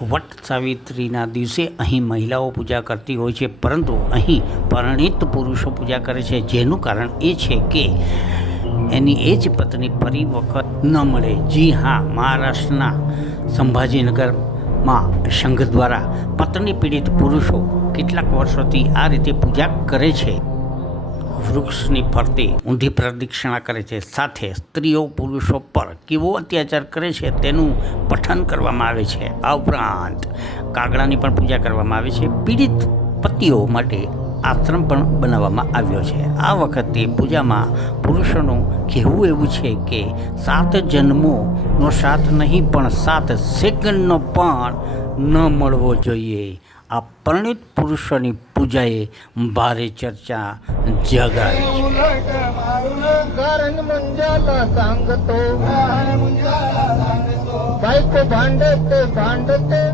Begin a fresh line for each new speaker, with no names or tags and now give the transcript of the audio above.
વટ સાવિત્રીના દિવસે અહીં મહિલાઓ પૂજા કરતી હોય છે, પરંતુ અહીં પરણિત પુરુષો પૂજા કરે છે. જેનું કારણ એ છે કે એની એ જ પત્ની ફરી વખત ન મળે. જી હા, મહારાષ્ટ્રના સંભાજીનગરમાં સંઘ દ્વારા પત્ની પીડિત પુરુષો કેટલાક વર્ષોથી આ રીતે પૂજા કરે છે. વૃક્ષની ફરતે ઊંધી પ્રદક્ષિણા કરે છે. સાથે સ્ત્રીઓ પુરુષો પર કેવો અત્યાચાર કરે છે તેનું પઠન કરવામાં આવે છે. આ ઉપરાંત કાગડાની પણ પૂજા કરવામાં આવે છે. પીડિત પતિઓ માટે આશ્રમ પણ બનાવવામાં આવ્યો છે. આ વખતે પૂજામાં પુરુષોનું કહેવું એવું છે કે સાત જન્મોનો સાથ નહીં, પણ સાત સેકન્ડનો પણ ન મળવો જોઈએ. આ પરિણિત પુરુષોની પૂજાએ ભારે ચર્ચા
જગાવી છે.